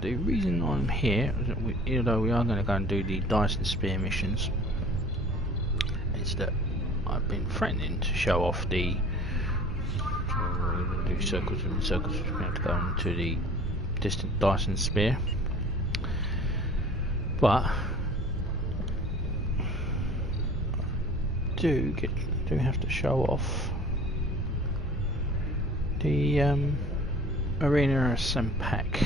the reason I'm here, although we are going to go and do the Dyson Sphere missions, is that I've been threatening to show off the do circles within circles. We have to go into the distant Dyson Sphere, but do have to show off the Arena of Sompek,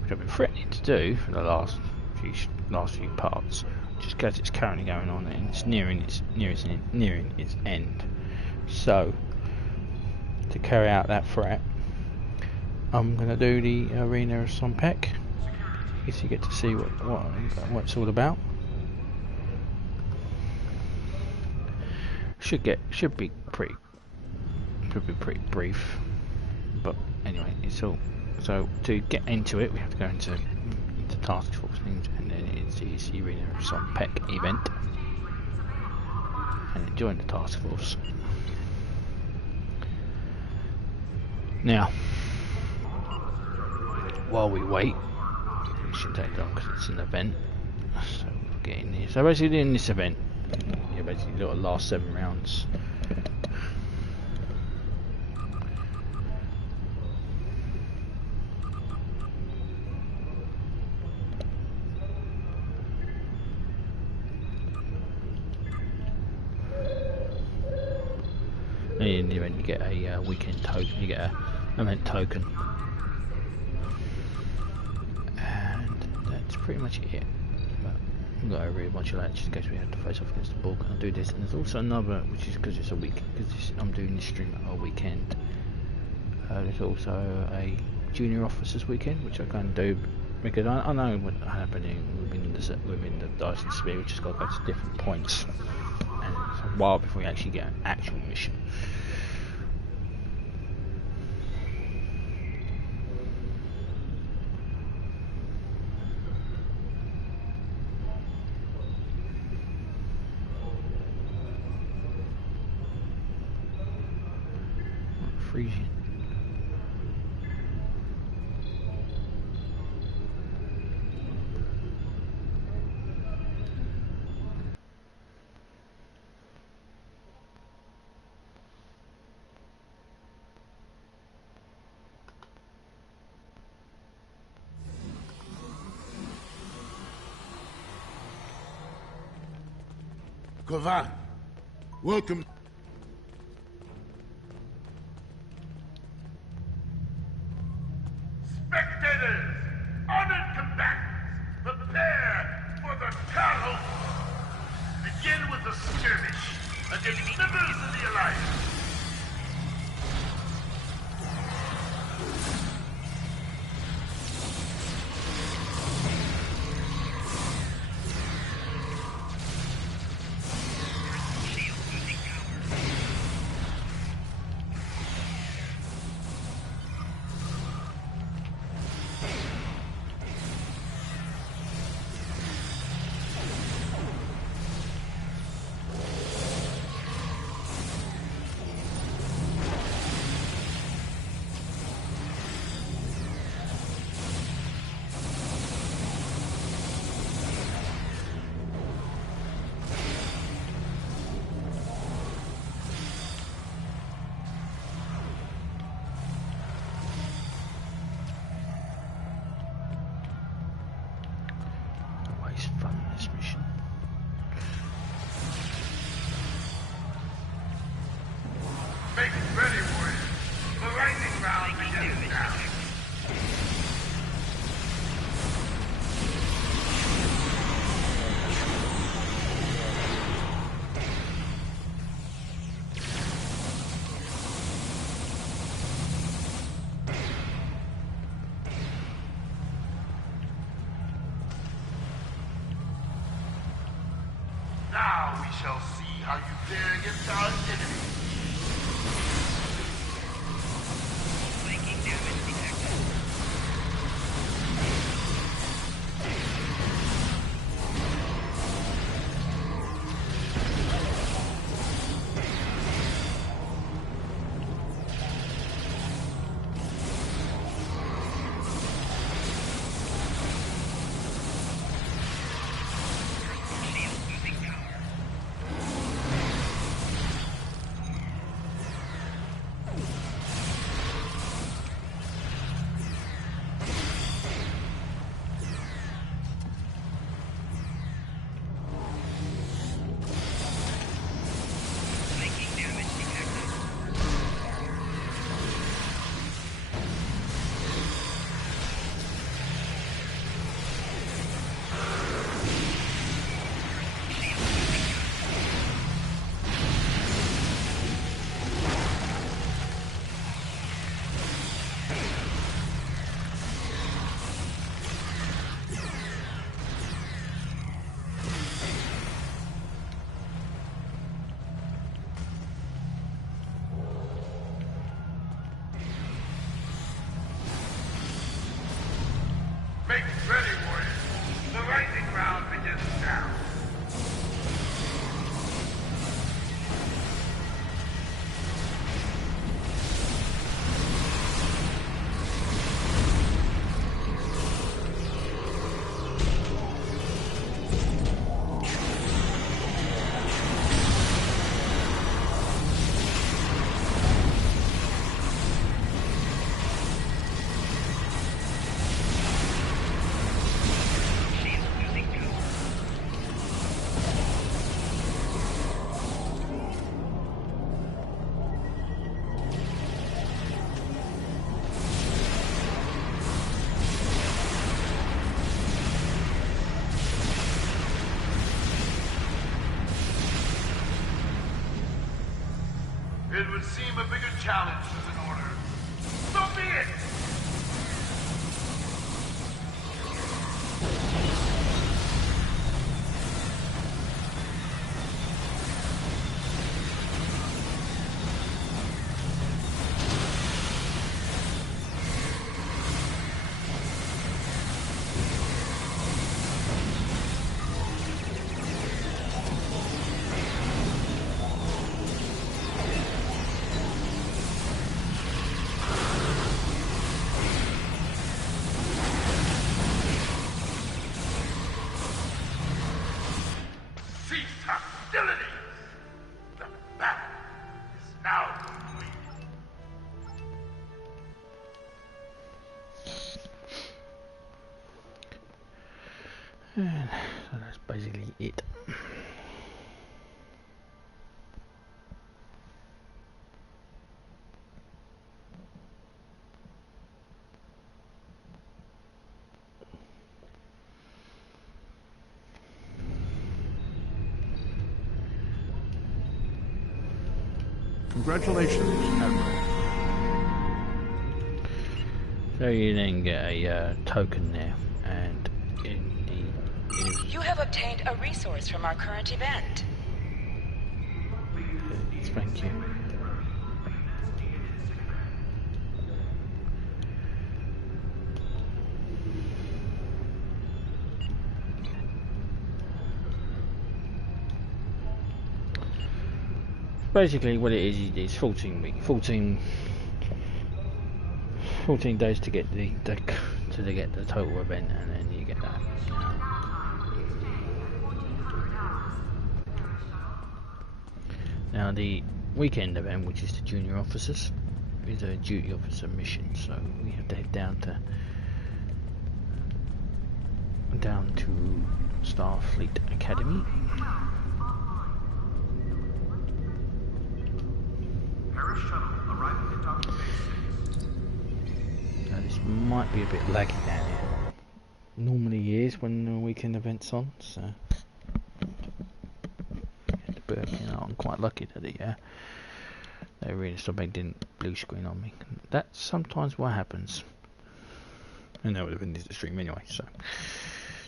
which I've been threatening to do for the last few parts, just because it's currently going on and it's nearing its end. So to carry out that threat, I'm going to do the Arena of Sompek, so you get to see what it's all about. Should be pretty brief, but anyway, it's all. So to get into it, we have to go into task force things, and then it's the Arena of Sompek event, and then join the task force. Now, while we wait, it shouldn't take long because it's an event. So we'll get in here. So basically, in this event, you basically do the last 7 rounds. In the event, you get a weekend token. You get a event token, and that's pretty much it. But I'm not really much of that, just in case we have to face off against the ball. I'll do this, and there's also another, which is because it's a week, because I'm doing this stream at a weekend. There's also a junior officers weekend, which I can do because I know what's happening within the Dyson Sphere. We just got to go to different points, and it's a while before we actually get an actual mission. Frisian. Kovan, welcome. Spectators, honored combatants, prepare for the battle. Begin with a skirmish against members of the Alliance. Make ready, warriors. The lightning round begins now. Now we shall see how you fare against our enemy. Make ready, warriors. The lightning round begins now. It would seem a bigger challenge is in order. So be it! And so that's basically it. Congratulations, Admiral. So you then get a token there, and in the You have obtained a resource from our current event. thank you. Basically what it is 14 days to get the total event, and then you get that. Now the weekend event, which is the junior officers, is a duty officer mission, so we have to head down to Starfleet Academy. Now this might be a bit laggy down here. Normally is when the weekend event's on, so but you know, I'm quite lucky that the Arena of Sompek didn't blue screen on me. That's sometimes what happens. And that would have been the stream anyway.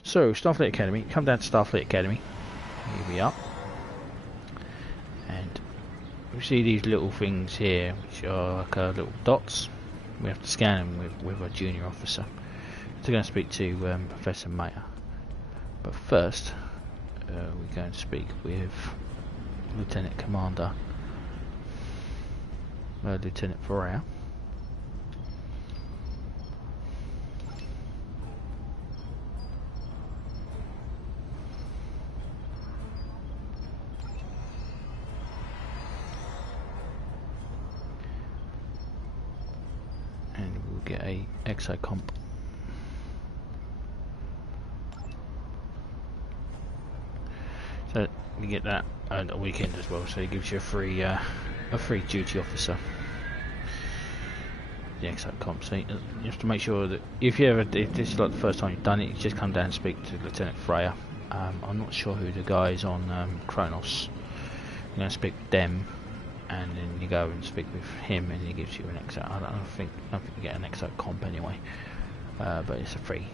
So Starfleet Academy. Come down to Starfleet Academy. Here we are. And we see these little things here, which are like little dots. We have to scan them with a junior officer. So we're going to speak to Professor Mayer. But first, we're going to speak with Lieutenant Commander Lieutenant Voth. And we'll get a exocomp. So you get that on the weekend as well, so it gives you a free duty officer. The exocomp. So you have to make sure that if this is like the first time you've done it, you just come down and speak to Lieutenant Freya. I'm not sure who the guys on Kronos. You're going to speak with them, and then you go and speak with him, and he gives you an exo. I don't think you get an exocomp anyway, but it's a free.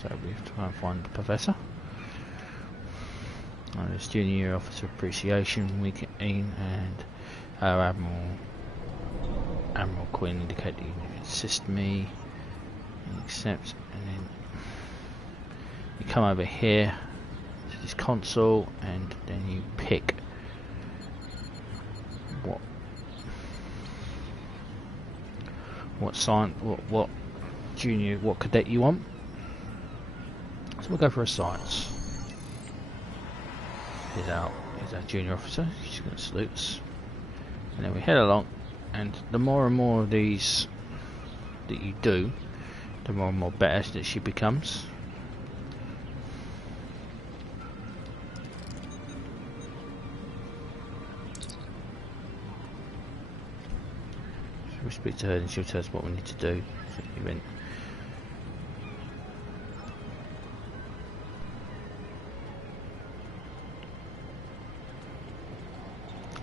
So we have to try and find the professor. It's Junior Officer Appreciation Week, and our Admiral Quinn indicated he would assist me. and accept, and then you come over here to this console, and then you pick what junior, what cadet you want. So we'll go for a science. Here's our junior officer. She's going to salute us, and then we head along. And the more and more of these that you do, the more and more better that she becomes. So we speak to her and she'll tell us what we need to do. So event.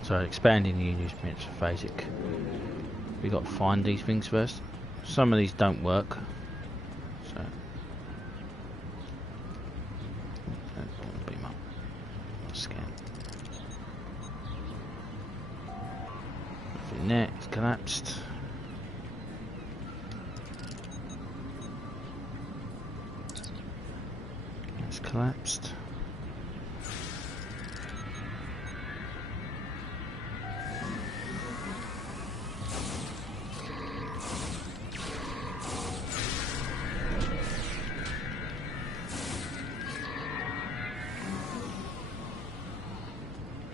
So expanding the units permits for phasic. We've got to find these things first. Some of these don't work. So beam up. Scan. Nothing there, it's collapsed. It's collapsed.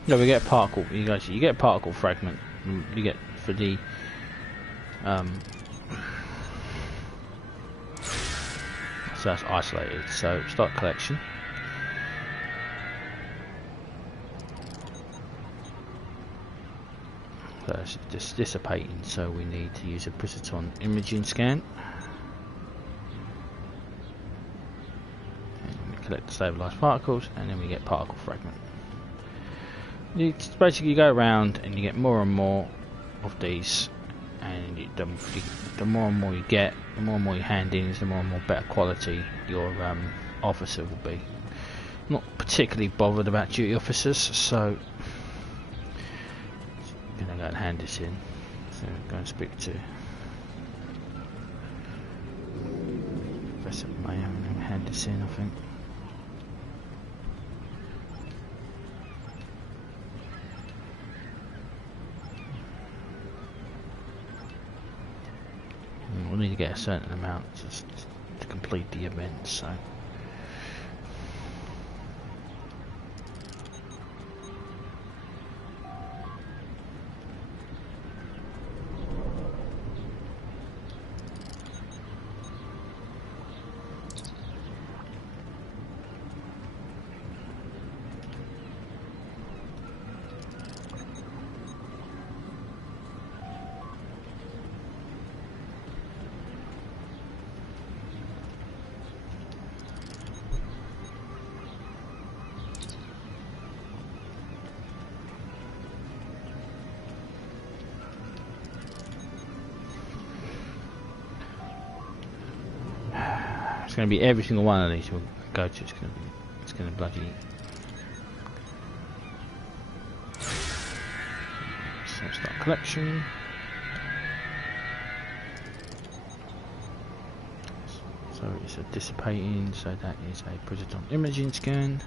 No, we get a particle. You get a particle fragment. You get for the so that's isolated. So start collection. So it's just dissipating. So we need to use a precision imaging scan. And we collect the stabilized particles, and then we get particle fragment. You basically go around and you get more and more of these, and the more and more you get, the more and more you hand in, the more and more better quality your officer will be. I'm not particularly bothered about duty officers, so I'm gonna go and hand this in. So go and speak to Professor Mayer and hand this in, I think. We'll need to get a certain amount just to complete the event, so it's going to be every single one of these we'll go to. It's going to bloody. So start collection. So it's a dissipating. So that is a precision imaging scan.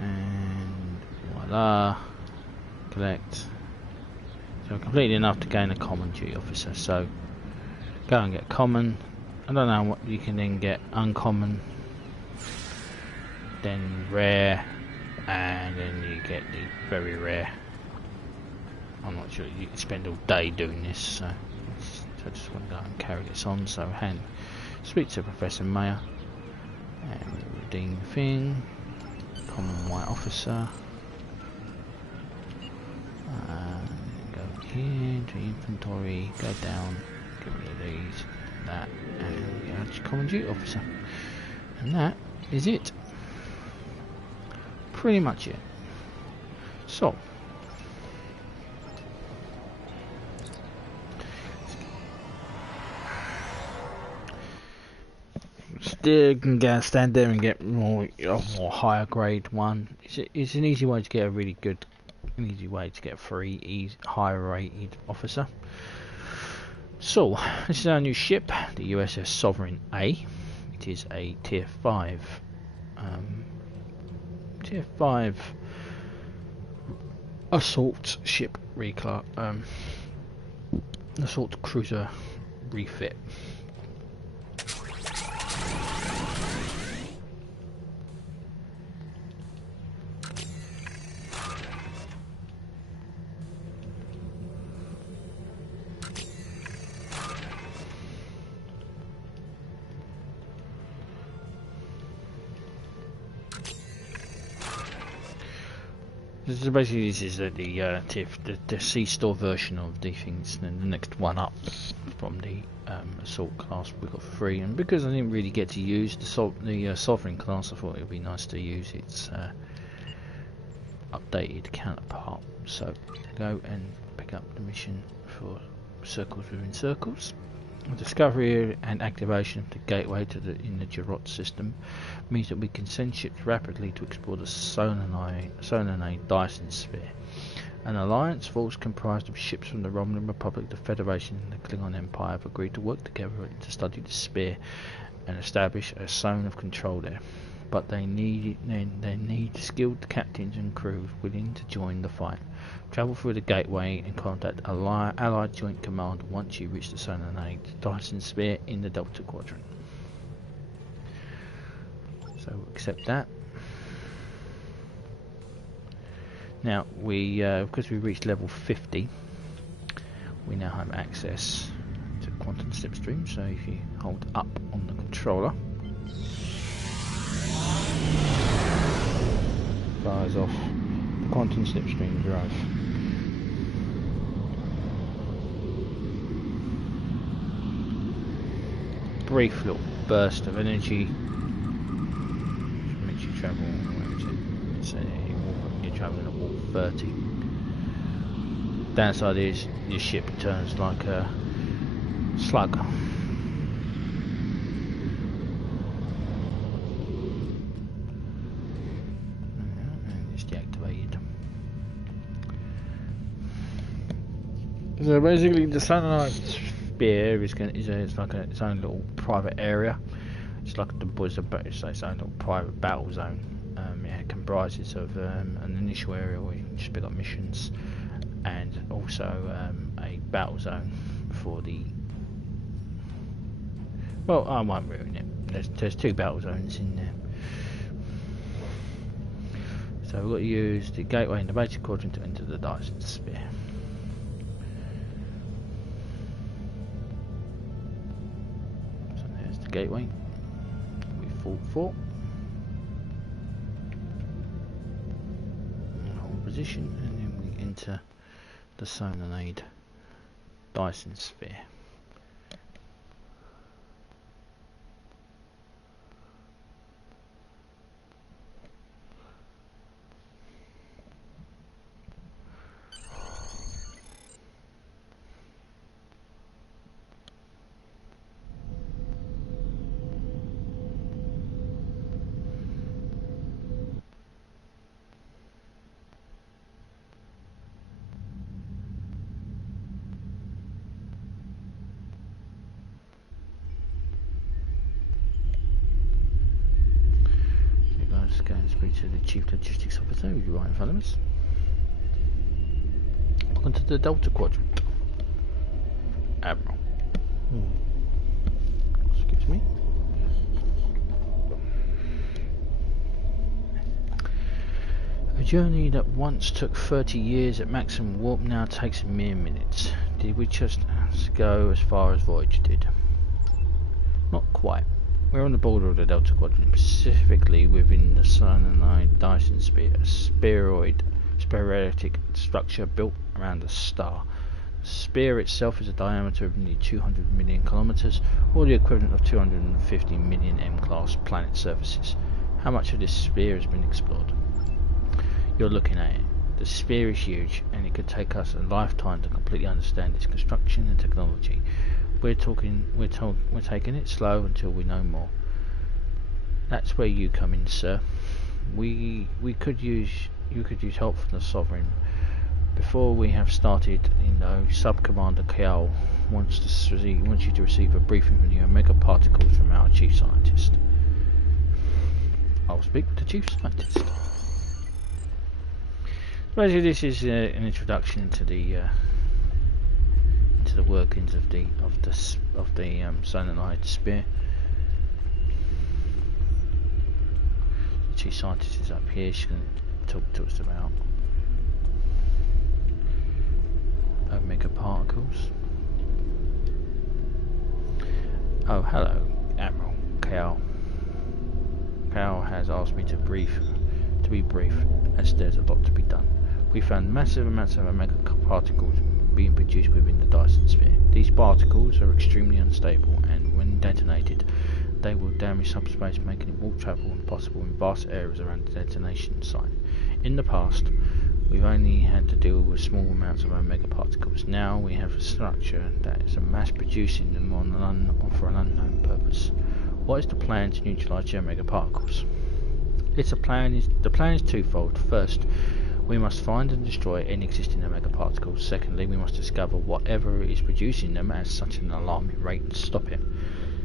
And voila, collect. So completely enough to gain a common duty officer. So go and get common. I don't know what you can then get uncommon, then rare, and then you get the very rare. I'm not sure you can spend all day doing this, so I just want to go and carry this on. So speak to Professor Mayer and redeem the thing. Common white officer. Go here to inventory, go down, get rid of these. That, and we add common duty officer, and that is it. Pretty much it. So still can stand there and get more higher grade one. It's an easy way to get a really good, an easy way to get a free, higher rated officer. So, this is our new ship, the USS Sovereign A. It is a Tier 5 assault ship assault cruiser refit. So basically, this is the sea store version of the things, and the next one up from the assault class we got for free. And because I didn't really get to use the sovereign class, I thought it would be nice to use its updated counterpart. So go and pick up the mission for Circles Within Circles. Discovery and activation of the gateway in the Jarot system means that we can send ships rapidly to explore the Sonanate Dyson Sphere. An alliance force comprised of ships from the Romulan Republic, the Federation and the Klingon Empire have agreed to work together to study the sphere and establish a zone of control there. But they need skilled captains and crews willing to join the fight. Travel through the gateway and contact Allied Joint Command once you reach the Sonanate Dyson Sphere in the Delta Quadrant. So accept that. Now because we reached level 50, we now have access to quantum slipstream. So if you hold up on the controller, fires off the quantum slipstream drive. Brief little burst of energy which makes you travel. You're travelling at warp 30. Downside is your ship turns like a slug. So basically, the Sonanate Sphere it's like its own little private area. It's like it's its own little private battle zone. It comprises of an initial area where you can just pick up missions, and also a battle zone for the. Well, I won't ruin it. There's two battle zones in there. So we've got to use the gateway in the Delta Quadrant to enter the Dyson Sphere. Gateway we fought for, hold position, and then we enter the Sonanate Dyson Sphere. Go and speak to the Chief Logistics Officer, who's right in front of us. Welcome to the Delta Quadrant, Admiral. Excuse me. A journey that once took 30 years at maximum warp now takes mere minutes. Did we just go as far as Voyager did? Not quite. We're on the border of the Delta Quadrant, specifically within the Sonanate Dyson Sphere, a spheroidic structure built around a star. The sphere itself has a diameter of nearly 200 million kilometers, or the equivalent of 250 million M-class planet surfaces. How much of this sphere has been explored? You're looking at it. The sphere is huge, and it could take us a lifetime to completely understand its construction and technology. We're taking it slow until we know more. That's where you come in, sir. You could use help from the Sovereign. Before we have started, Sub Commander Kiel wants you to receive a briefing from the Omega particles from our chief scientist. I'll speak with the chief scientist. Basically, this is an introduction into the workings of the solenoid sphere. The chief scientist is up here. She's going to talk to us about Omega particles. Oh, hello, Admiral Cal. Cal has asked me to be brief, as there's a lot to be done. We found massive amounts of Omega particles being produced within the Dyson Sphere. These particles are extremely unstable, and when detonated, they will damage subspace, making warp travel impossible in vast areas around the detonation site. In the past, we've only had to deal with small amounts of Omega particles. Now we have a structure that is mass producing them for an unknown purpose. What is the plan to neutralize the Omega particles? The plan is twofold. First, we must find and destroy any existing Omega particles. Secondly, we must discover whatever is producing them at such an alarming rate and stop it.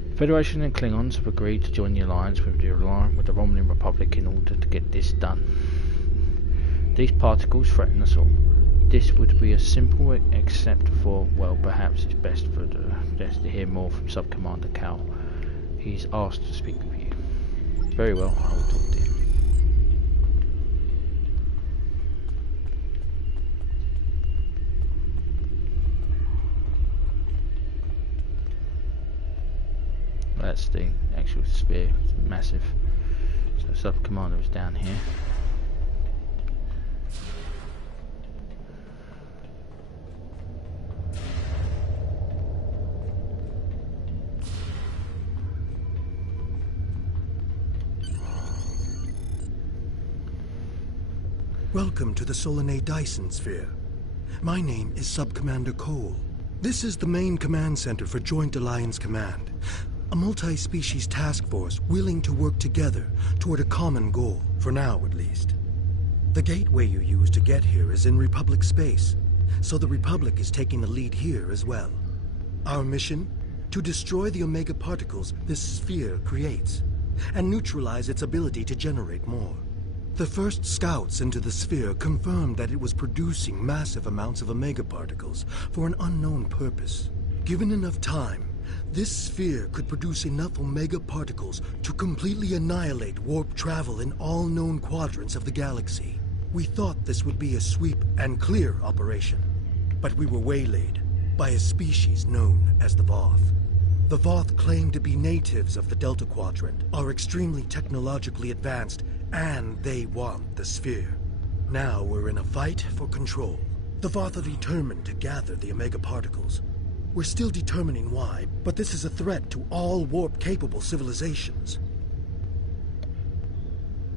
The Federation and Klingons have agreed to join the alliance with the Romulan Republic in order to get this done. These particles threaten us all. This would be a simple except for, well, perhaps it's best to hear more from Sub-Commander Cal. He's asked to speak with you. Very well, I will talk to him. That's the actual sphere. It's massive. So Sub-Commander is down here. Welcome to the Solanae Dyson Sphere. My name is Sub-Commander Cole. This is the main command center for Joint Alliance Command, a multi-species task force willing to work together toward a common goal, for now at least. The gateway you use to get here is in Republic space, so the Republic is taking the lead here as well. Our mission? To destroy the Omega particles this sphere creates, and neutralize its ability to generate more. The first scouts into the sphere confirmed that it was producing massive amounts of Omega particles for an unknown purpose. Given enough time, this sphere could produce enough Omega particles to completely annihilate warp travel in all known quadrants of the galaxy. We thought this would be a sweep and clear operation, but we were waylaid by a species known as the Voth. The Voth claim to be natives of the Delta Quadrant, are extremely technologically advanced, and they want the sphere. Now we're in a fight for control. The Voth are determined to gather the Omega particles. We're still determining why, but this is a threat to all warp-capable civilizations.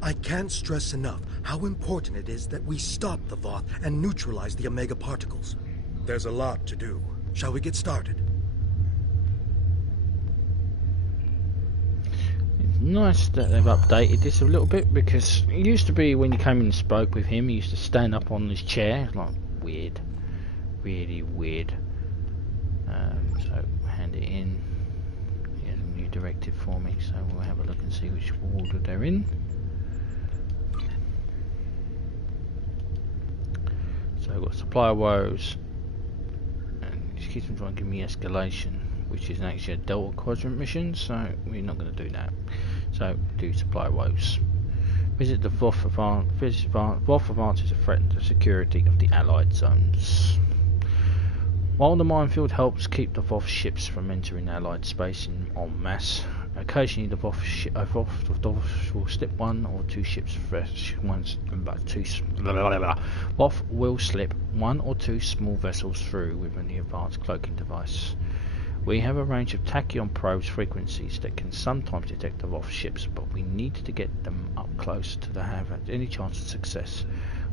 I can't stress enough how important it is that we stop the Voth and neutralize the Omega particles. There's a lot to do. Shall we get started? Nice that they've updated this a little bit, because it used to be when you came in and spoke with him, he used to stand up on his chair. It's like weird, really weird. So hand it in. Here's a new directive for me, so we'll have a look and see which order they're in. So I've got supplier woes, and he keeps trying to give me escalation, which is actually a Delta Quadrant mission, so we're not going to do that. So do supply woes. Visit the Voth advances a threat to the security of the Allied zones. While the minefield helps keep the Voth ships from entering Allied space en masse, occasionally the Voth will slip one or two ships Voth will slip one or two small vessels through with an advanced cloaking device. We have a range of tachyon probes frequencies that can sometimes detect the Voth ships, but we need to get them up close to have any chance of success.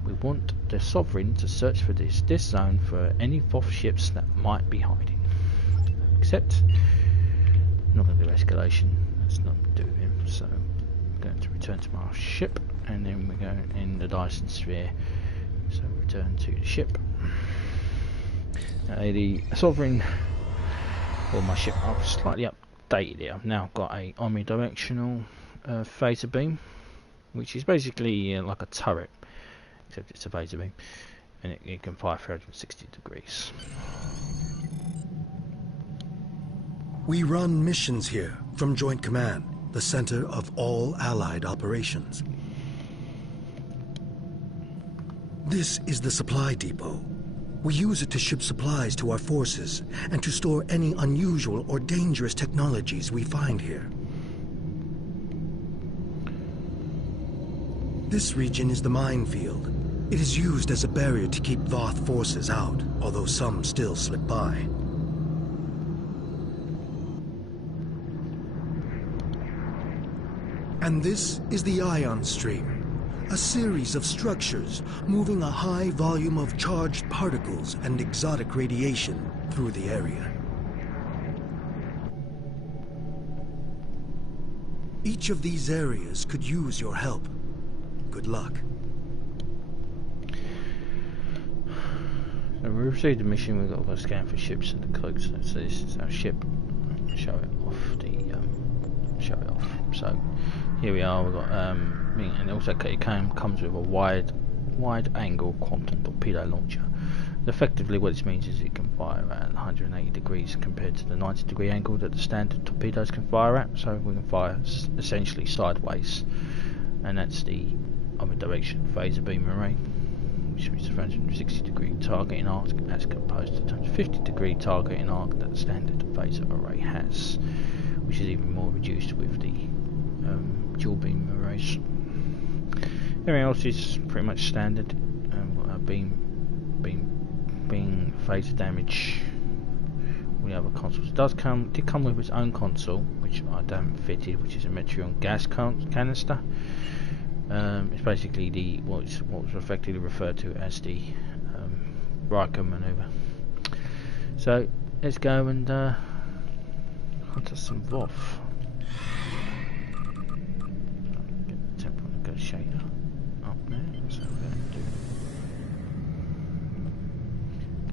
We want the Sovereign to search for this zone for any Voth ships that might be hiding. Except, I'm not going to do escalation, let's not do him, so I'm going to return to my ship, and then we're going in the Dyson Sphere. So return to the ship. The Sovereign for my ship. I've slightly updated it. I've now got a omnidirectional phaser beam, which is basically like a turret, except it's a phaser beam, and it can fire 360 degrees. We run missions here from Joint Command, the center of all Allied operations. This is the supply depot. We use it to ship supplies to our forces and to store any unusual or dangerous technologies we find here. This region is the minefield. It is used as a barrier to keep Voth forces out, although some still slip by. And this is the ion stream, a series of structures moving a high volume of charged particles and exotic radiation through the area. Each of these areas could use your help. Good luck. So we received a mission. We've got to go scan for ships and the cloaks. So this is our ship. Show it off. Show it off. So here we are. We've got and also it comes with a wide-angle quantum torpedo launcher. And effectively, what this means is it can fire at 180 degrees compared to the 90-degree angle that the standard torpedoes can fire at. So we can fire essentially sideways, and that's the omnidirectional phaser beam array, which means a 360-degree targeting arc as opposed to the 250-degree targeting arc that the standard phaser array has, which is even more reduced with the dual beam arrays. Everything else is pretty much standard. Beam, phaser damage. All the other consoles. It did come with its own console, which I don't fitted, which is a Metreon gas canister. It's basically what was effectively referred to as the Riker maneuver. So let's go and hunt us some Voth. Get the temporal negotiator up there. That's what we're going to do.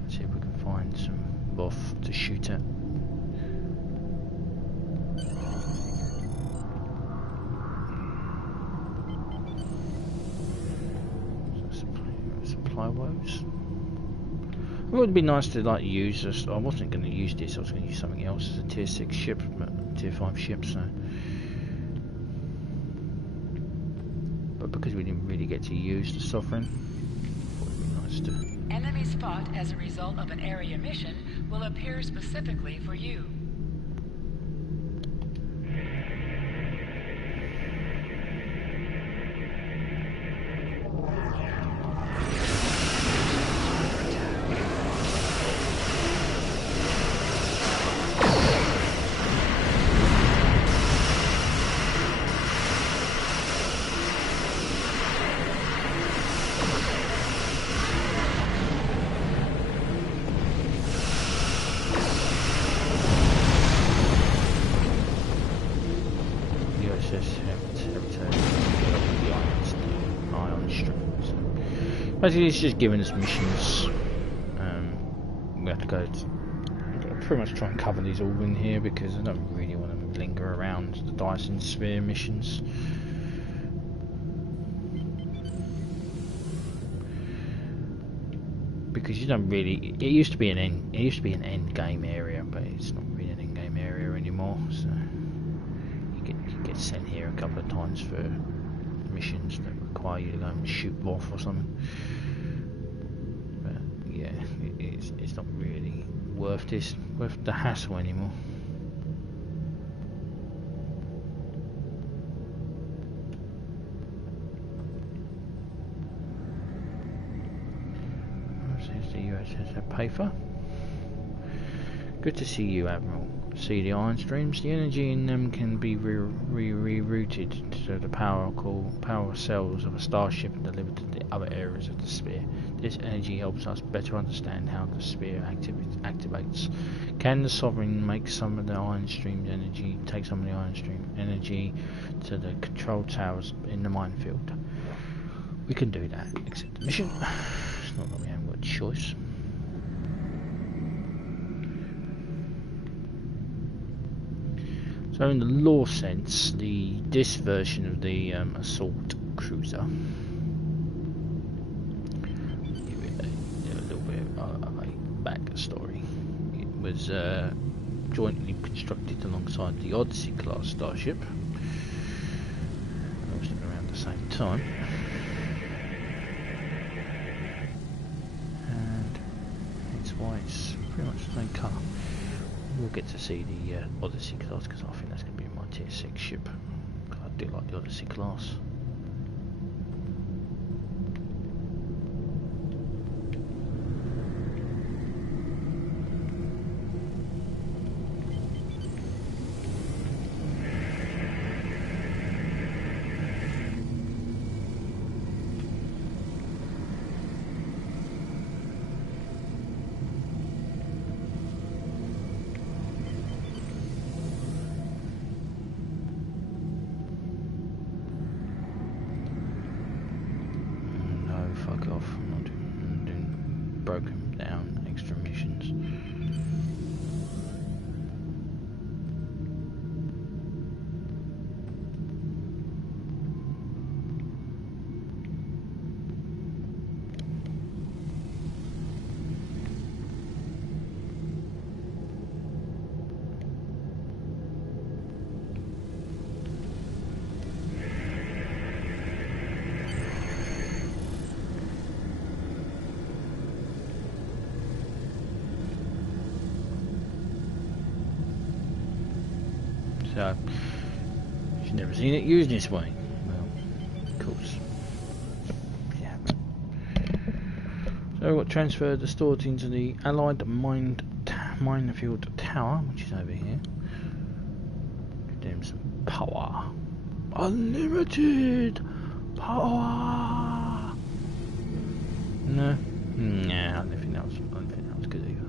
Let's see if we can find some Voth to shoot at. Supply woes. It would be nice to use this. I wasn't going to use this. I was going to use something else as a tier 6 ship, but tier 5 ship. So, but because we didn't really get to use the Sovereign, I thought it would be nice to. Enemy spot as a result of an area mission will appear specifically for you. Basically, it's just giving us missions. We have to go pretty much try and cover these all in here because I don't really want to linger around the Dyson Sphere missions. Because you don't really. It used to be an end game area, but it's not really an end game area anymore. So you get sent here a couple of times for missions that require you to go and shoot Voth or something. But yeah, it's not really worth the hassle anymore. Here's the USS Pafer. Good to see you, Admiral. See the ion streams? The energy in them can be rerouted to the power cells of a starship and delivered to the other areas of the sphere. This energy helps us better understand how the sphere activates. Can the Sovereign make some of the ion stream's energy, take some of the ion stream energy to the control towers in the minefield? We can do that. Accept the mission. It's not that we haven't got a choice. So in the lore sense, this version of the assault cruiser, give it a little bit of a backstory. It was jointly constructed alongside the Odyssey class starship, obviously around the same time, and that's why it's pretty much the same colour. We'll get to see the Odyssey class because I think that's going to be my tier 6 ship. I do like the Odyssey class. Fuck off, I'm not doing broken down extra missions. So, she's never seen it used this way. Well, of course. Yeah. So, we've got transferred the stored into the Allied minefield tower, which is over here. Give them some power. Unlimited power! No? Nah, I don't think that was good either.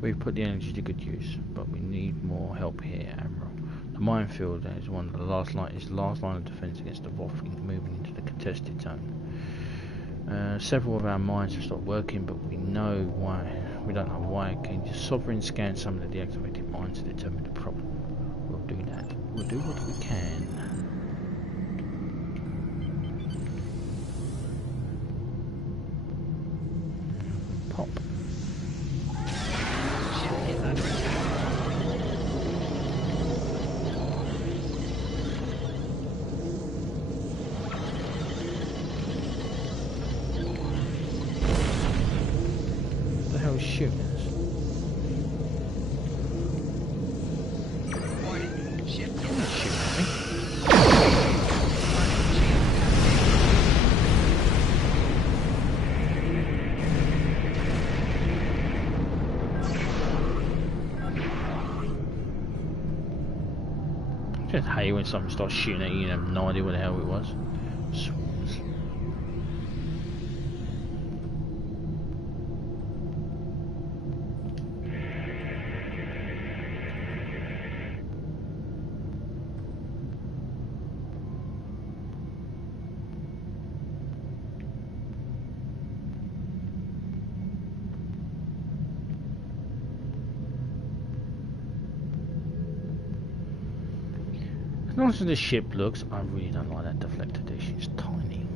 We've put the energy to good use, but we need more help here, Admiral. The minefield is one of the last line of defence against the Voth moving into the contested zone. Several of our mines have stopped working, but we know why. We don't know why. Can you sovereign scan some of the deactivated mines to determine the problem? We'll do that. We'll do what we can. Pop. Shooting us. Ship Don't shoot at me. I just hate when something starts shooting at you and have no idea what the hell it was. Swarms. As nice as the ship looks, I really don't like that deflector dish. It's tiny.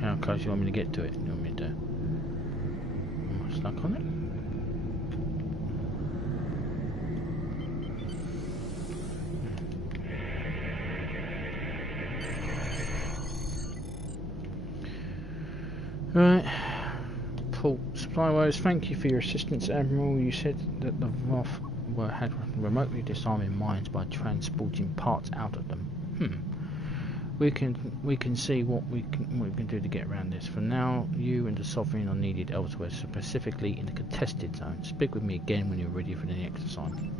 How close do you want me to get to it? You want me to... Am I stuck on it? Right. Port Flyways, thank you for your assistance, Admiral. You said that the Voth had remotely disarming mines by transporting parts out of them. We can see what we can do to get around this. For now, you and the Sovereign are needed elsewhere, specifically in the contested zone. Speak with me again when you're ready for the next assignment.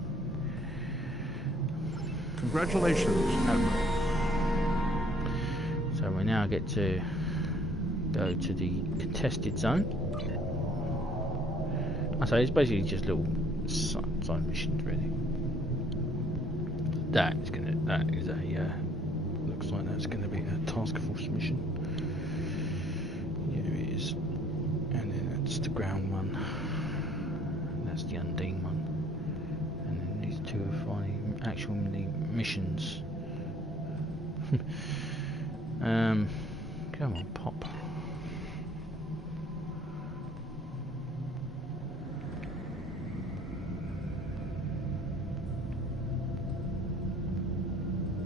Congratulations, Admiral. So we now get to go to the contested zone. So it's basically just little side missions, really. That is a looks like that's gonna be a task force mission. Yeah, it is. And then that's the ground one. And that's the Undine one. And then these two are finding actual missions. Come on, pop.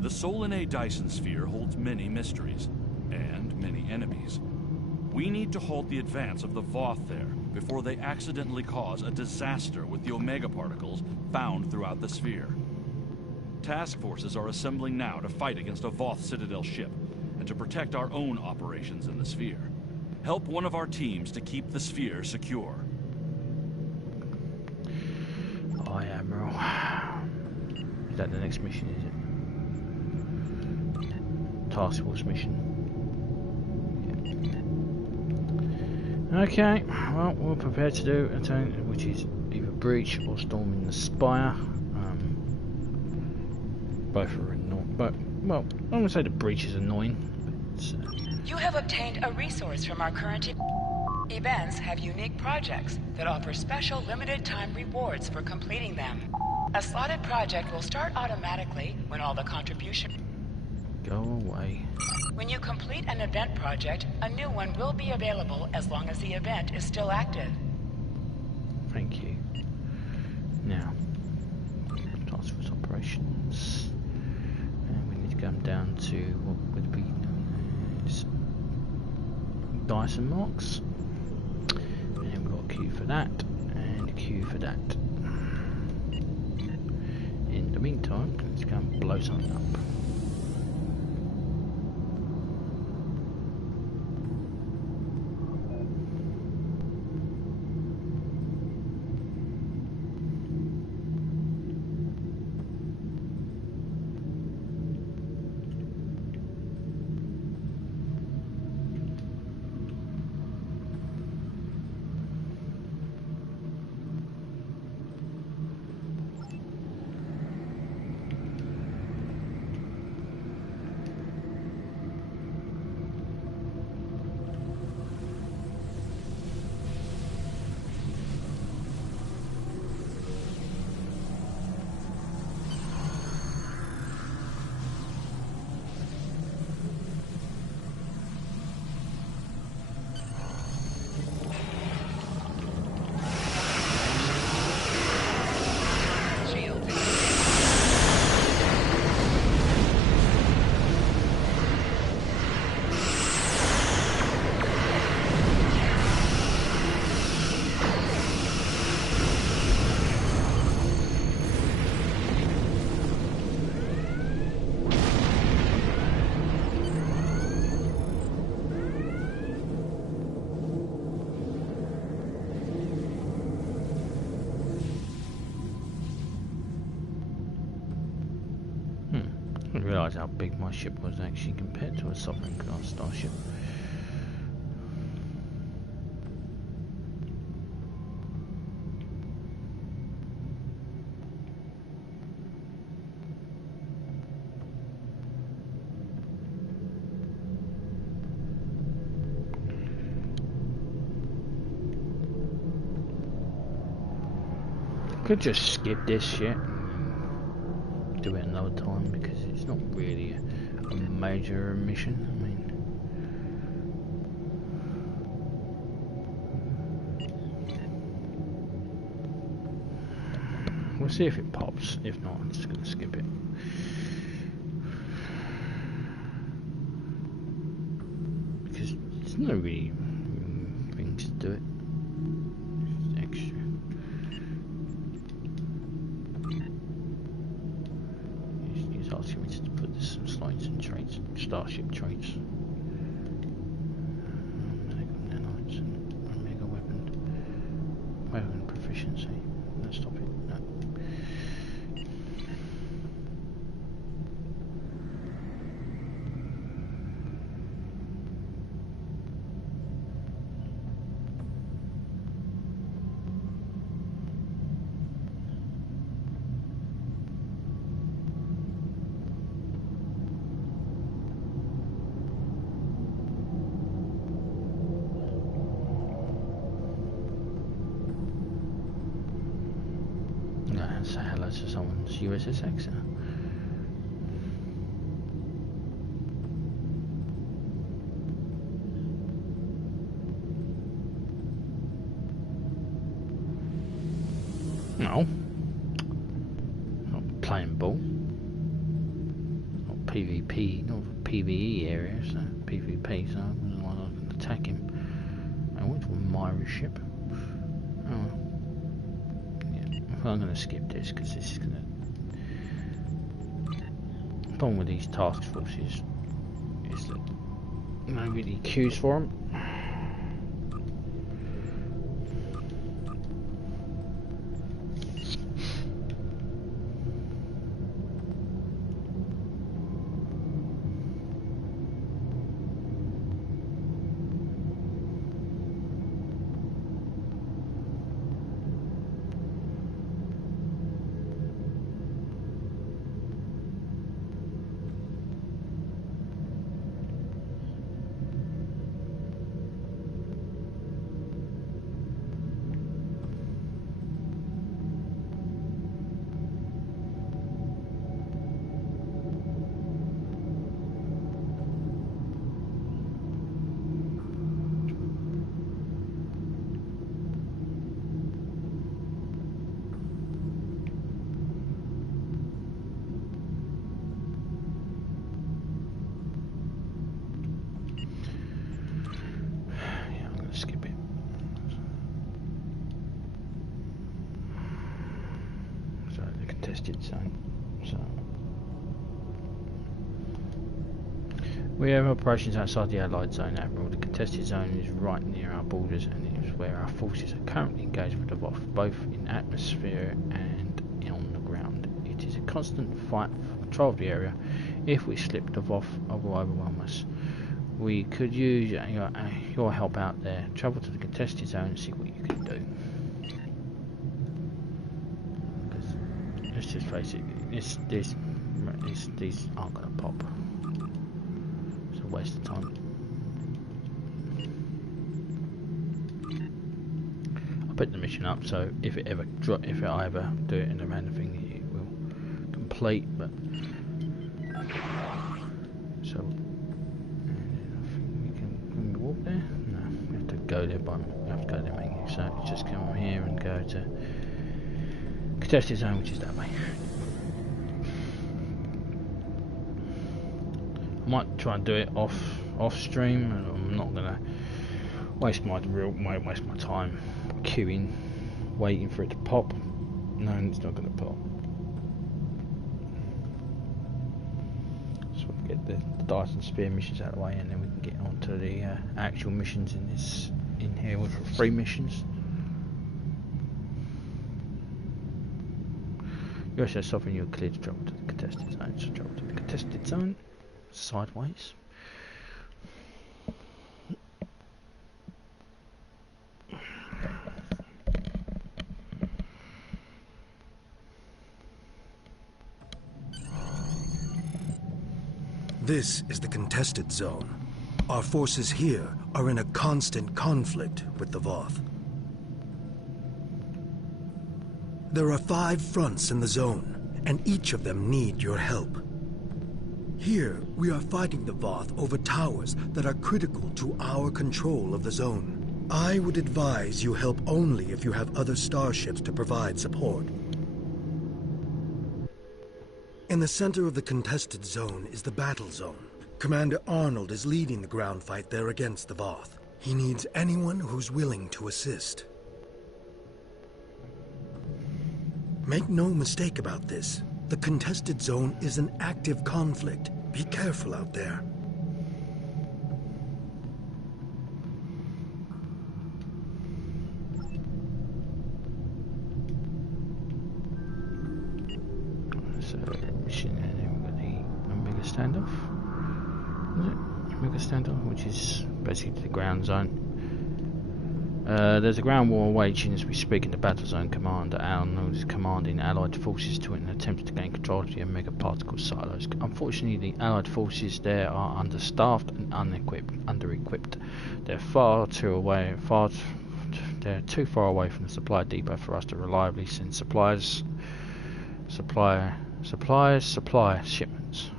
The Solanay Dyson Sphere holds many mysteries, and many enemies. We need to halt the advance of the Voth there, before they accidentally cause a disaster with the Omega particles found throughout the sphere. Task forces are assembling now to fight against a Voth Citadel ship, and to protect our own operations in the sphere. Help one of our teams to keep the sphere secure. Aye, Admiral. Is that the next mission, is it? Task force mission. Yeah. Okay, well, we're prepared to do a turn, which is either breach or storming the spire. Both are annoying, but, well, I'm going to say the breach is annoying. But, You have obtained a resource from our current events have unique projects that offer special limited time rewards for completing them. A slotted project will start automatically when all the contribution... go away. When you complete an event project, a new one will be available as long as the event is still active. Thank you. Now, task force operations. And we need to come down to what would be known as Dyson marks. And then we've got a queue for that, and a queue for that. In the meantime, let's go and blow something up. I didn't realise how big my ship was actually compared to a Sovereign class starship. Could just skip this shit and do it another time because it's not really a major mission. I mean, we'll see if it pops. If not, I'm just going to skip it. Because there's no really things to do it. asking me to put some slides and traits, starship traits. Nanites and Omega weapon proficiency. No, stop it. No. Say hello to someone's USS Exeter. No. Not playing ball. Not PvP, not PvE area, so PvP, so I can attack him. I went to a Myra ship. Oh. I'm going to skip this because this is going to... The problem with these task forces is that no really queues for them. Zone. So we have operations outside the Allied Zone, Admiral. The contested zone is right near our borders and it is where our forces are currently engaged with the Voth, both in atmosphere and on the ground. It is a constant fight for control of the area. If we slip, the Voth will overwhelm us. We could use your help out there. Travel to the contested zone and see what you can do. Let's just face it, these aren't going to pop. It's a waste of time. I put the mission up so if I ever do it in a random thing, it will complete. But so can we walk there? No, we have to go there manually. So just come here and go to contested zone, which is that way. I might try and do it off stream, and I'm not gonna waste my time queuing, waiting for it to pop. No, it's not gonna pop. So we'll get the Dyson Sphere missions out of the way, and then we can get on to the actual missions in here with 3 missions. USS Sovereign, you're cleared to travel to the contested zone. So travel to the contested zone, sideways. This is the contested zone. Our forces here are in a constant conflict with the Voth. There are 5 fronts in the zone, and each of them need your help. Here, we are fighting the Voth over towers that are critical to our control of the zone. I would advise you help only if you have other starships to provide support. In the center of the contested zone is the battle zone. Commander Arnold is leading the ground fight there against the Voth. He needs anyone who's willing to assist. Make no mistake about this. The contested zone is an active conflict. Be careful out there. So, mission, and then we've got the Omega standoff. Is it? Omega standoff, which is basically the ground zone. There's a ground war waging as we speak in the battle zone. Commander Arnold is commanding Allied forces to an attempt to gain control of the Omega particle silos. Unfortunately, the Allied forces there are understaffed and under-equipped. They're they're too far away from the supply depot for us to reliably send supply shipments.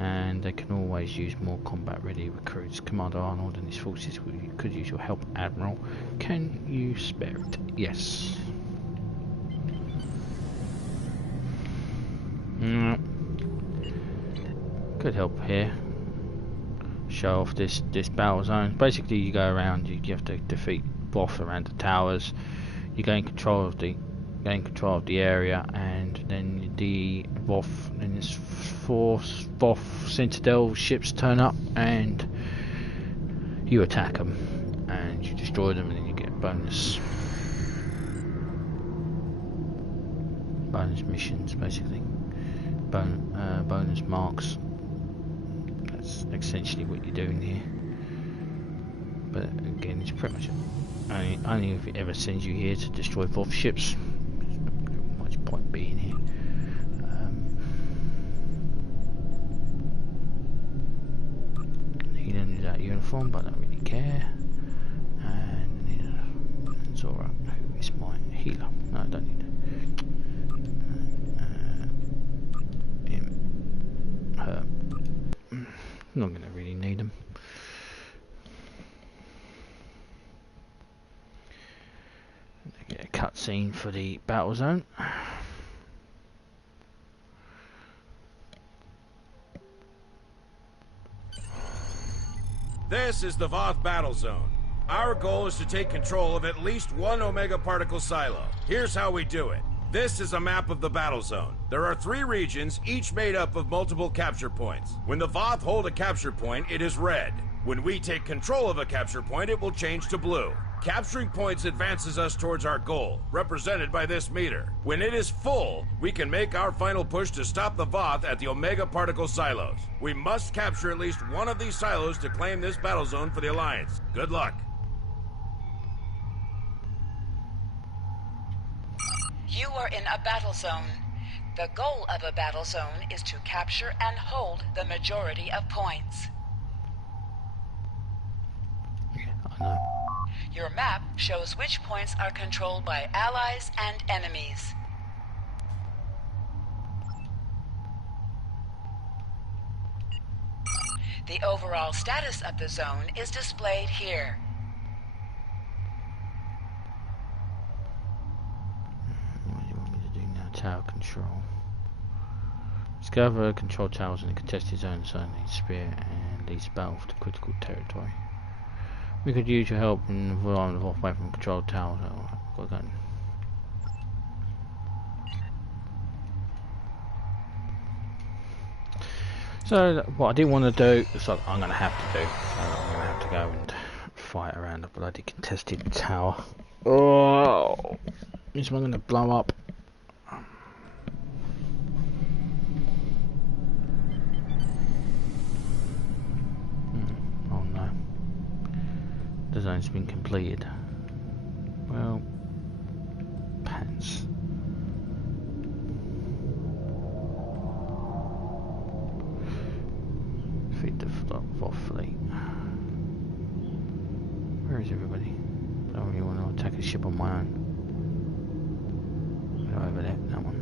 And they can always use more combat-ready recruits. Commander Arnold and his forces could use your help, Admiral. Can you spare it? Yes. Could help here. Show off this battle zone. Basically, you go around. You have to defeat Voth around the towers. You gain control of the area, and then the Voth and this Voth Citadel ships turn up, and you attack them, and you destroy them, and then you get bonus missions, basically bonus marks. That's essentially what you're doing here. But again, it's pretty much only if it ever sends you here to destroy Voth ships. There's much point being here. Need him without uniform, but I don't really care. And need a Zora, who is my healer. No, I don't need him. Her. I'm not going to really need him. Get a cutscene for the battle zone. This is the Voth battle zone. Our goal is to take control of at least one Omega particle silo. Here's how we do it. This is a map of the battle zone. There are 3 regions, each made up of multiple capture points. When the Voth hold a capture point, it is red. When we take control of a capture point, it will change to blue. Capturing points advances us towards our goal, represented by this meter. When it is full, we can make our final push to stop the Voth at the Omega particle silos. We must capture at least one of these silos to claim this battle zone for the Alliance. Good luck. You are in a battle zone. The goal of a battle zone is to capture and hold the majority of points. I know. Your map shows which points are controlled by allies and enemies. The overall status of the zone is displayed here. What do you want me to do now? Tower control. Discover control towers in the contested zone, Dyson Sphere, and leads battle to critical territory. We could use your help in avoiding the Voth away from control towers. Alright, we're going. So what I didn't want to do is what I'm going to have to do. So I'm going to have to go and fight around the bloody contested tower. Oh, is one going to blow up? Oh no. The zone's been completed. Well, pants. Defeat the Voth fleet. Where is everybody? I don't really want to attack a ship on my own. Go over there, that one.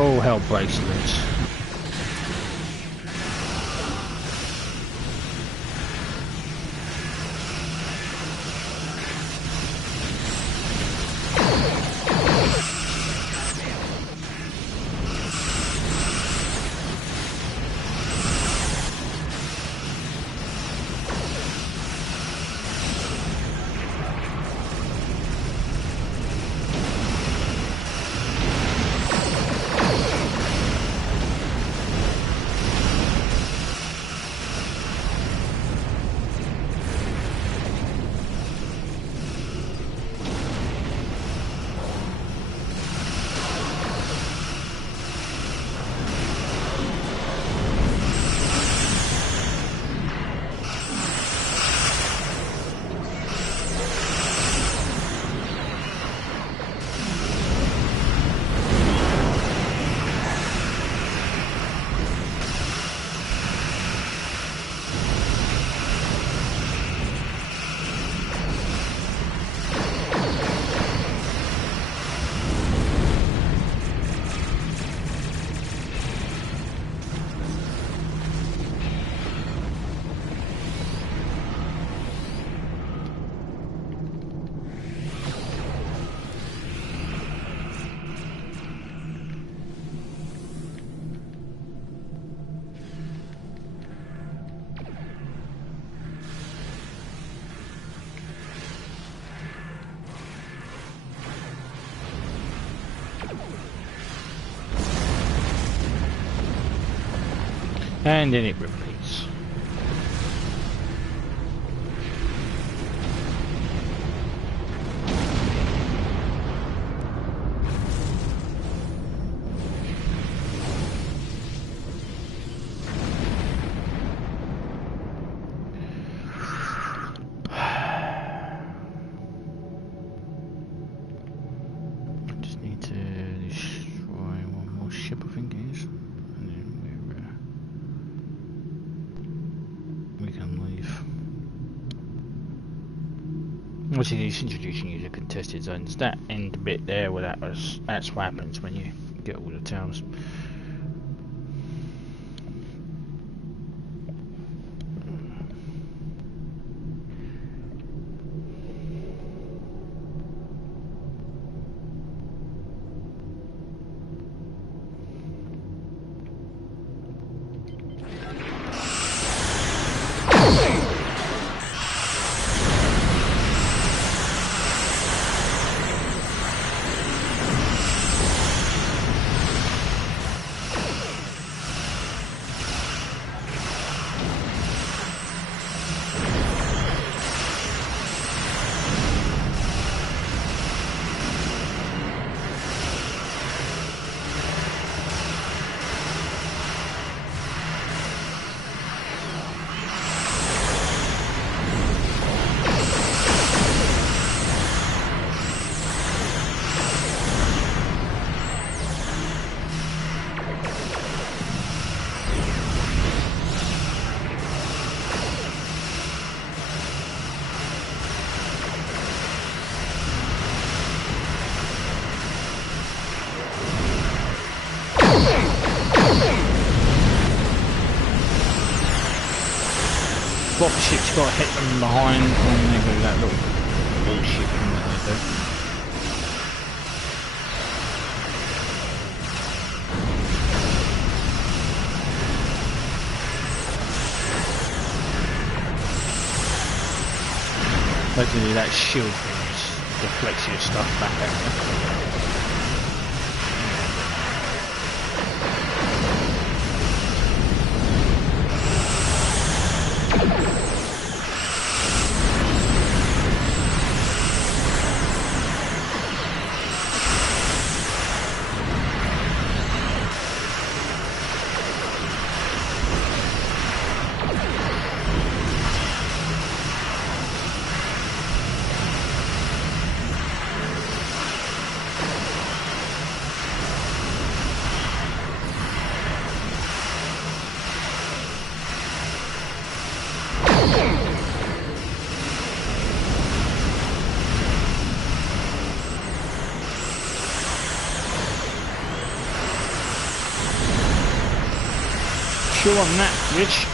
Oh, hell breaks loose. And then it repeats. Just need to destroy one more ship, I think it is. And then we can leave. Obviously, it's introducing you to contested zones. That end bit there, where that's what happens when you get all the towns. Voth ship's got to hit them behind when they go that little bullshit thing that they do. Basically that shield thing deflects your stuff back at you. On that, Rich.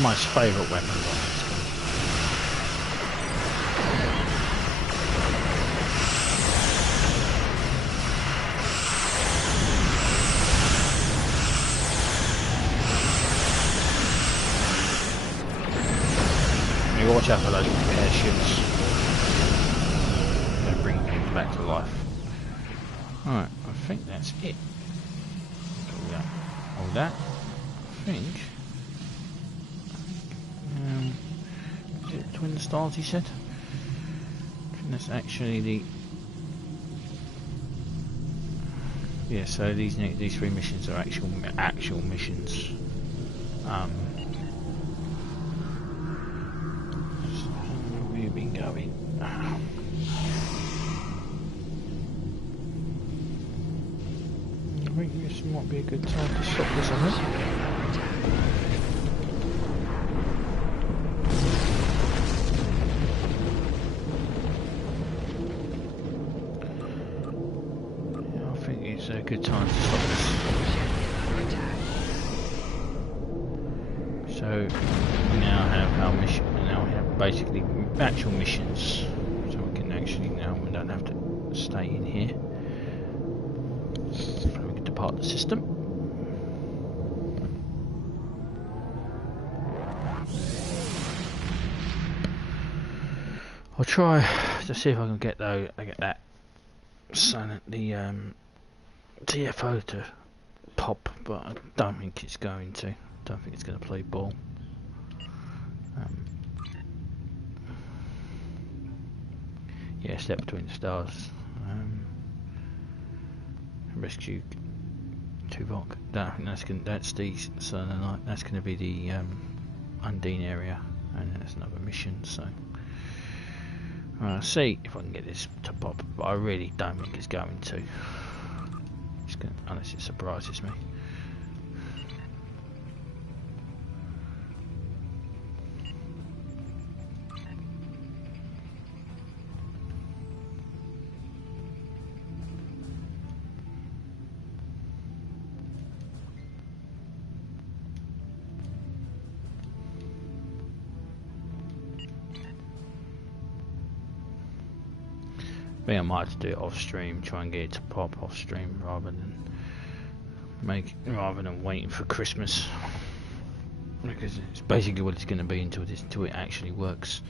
My favourite weapon on this one. You watch out for those repair ships. They bring things back to life. Alright, I think that's it. All that. I think. Is it twin stars he said? And that's actually the... Yeah, so these three missions are actual missions. Where have you been going? I think this might be a good time to stop this, I think. A good time to stop this. So we now have our mission. Now we have basically actual missions. So we can actually now we don't have to stay in here. So we can depart the system. I'll try to see if I can get that the TFO to pop, but I don't think it's going to. Don't think it's going to play ball. Yeah, Step Between the Stars. Rescue Tuvok. I think that's the Southern Night. That's going to be the Undine area, and then there's another mission. So I'll see if I can get this to pop, but I really don't think it's going to. Unless it surprises me. I think I might have to do it off stream, try and get it to pop off stream rather than waiting for Christmas, because it's basically what it's going to be until it actually works.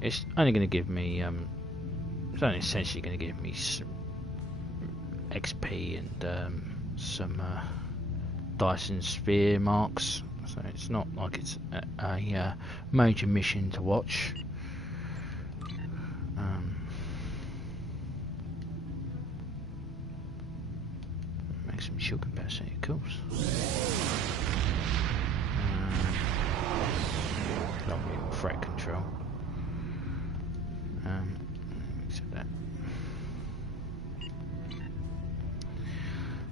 It's only going to give me it's only essentially going to give me some XP and some Dyson Sphere marks, so it's not like it's a major mission to watch. maximum shield capacity, of course. Lovely threat control. Accept that.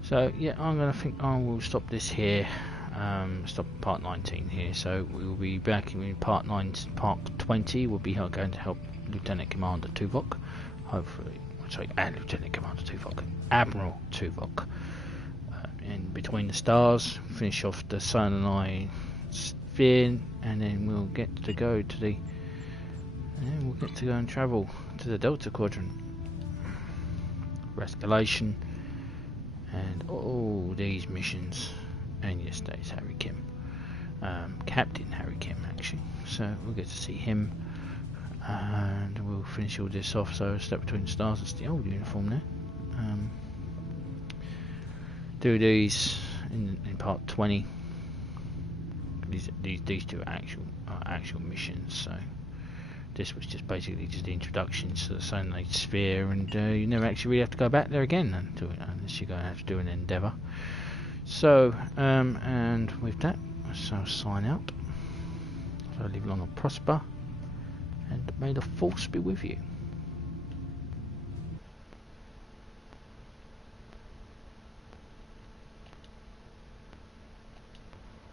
So yeah, I think I will stop this here. Stop part 19 here. So we will be back in part 20. We'll be going to help Lieutenant Commander Tuvok. Hopefully, sorry, Lieutenant Commander Tuvok, Admiral Tuvok. In between the stars, finish off the Dyson Sphere, and then we'll get to go to the. And then we'll get to go and travel to the Delta Quadrant. Escalation. And all these missions, and yes, that is Harry Kim, Captain Harry Kim actually. So we'll get to see him, and we'll finish all this off. So Step Between the Stars, that's the old uniform there. Do these in part 20. These two are actual missions. So this was just basically just the introductions to the Stardate Sphere, and you never actually really have to go back there again unless you're going to have to do an endeavour. So, and with that, so I'll sign out. So live long and prosper, and may the Force be with you.